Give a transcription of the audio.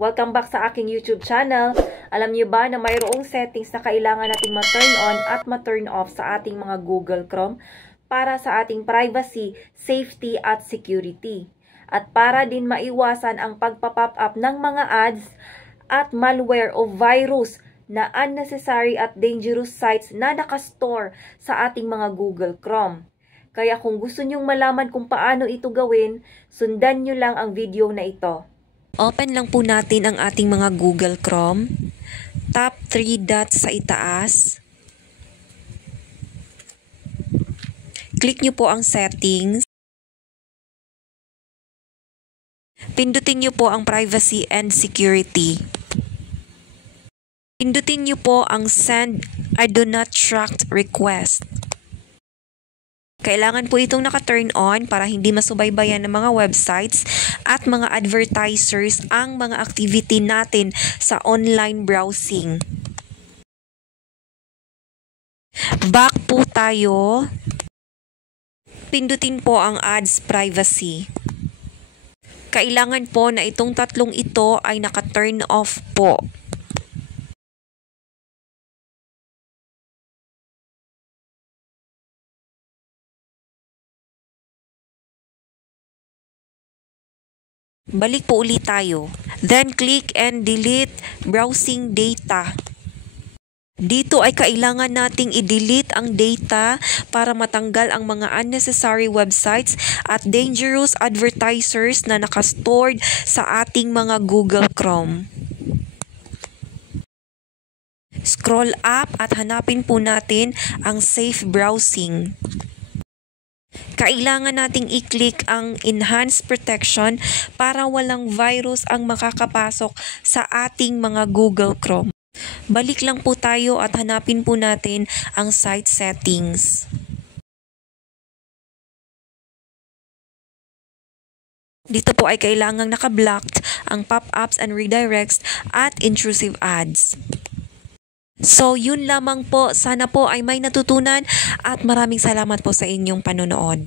Welcome back sa aking YouTube channel. Alam niyo ba na mayroong settings na kailangan nating ma-turn on at ma-turn off sa ating mga Google Chrome para sa ating privacy, safety at security. At para din maiwasan ang pagpa-pop up ng mga ads at malware o virus na unnecessary at dangerous sites na nakastore sa ating mga Google Chrome. Kaya kung gusto nyong malaman kung paano ito gawin, sundan nyo lang ang video na ito. Open lang po natin ang ating mga Google Chrome. Tap 3 dots sa itaas. Click nyo po ang settings. Pindutin nyo po ang privacy and security. Pindutin nyo po ang send I do not track request. Kailangan po itong naka-turn on para hindi masubaybayan ng mga websites at mga advertisers ang mga activity natin sa online browsing. Back po tayo. Pindutin po ang ads privacy. Kailangan po na itong tatlong ito ay naka-turn off po. Balik po ulit tayo. Then click and delete browsing data. Dito ay kailangan nating i-delete ang data para matanggal ang mga unnecessary websites at dangerous advertisers na nakastored sa ating mga Google Chrome. Scroll up at hanapin po natin ang safe browsing. Kailangan nating i-click ang Enhanced Protection para walang virus ang makakapasok sa ating mga Google Chrome. Balik lang po tayo at hanapin po natin ang site settings. Dito po ay kailangang naka-blocked ang pop-ups and redirects at intrusive ads. So, yun lamang po. Sana po ay may natutunan at maraming salamat po sa inyong panonood.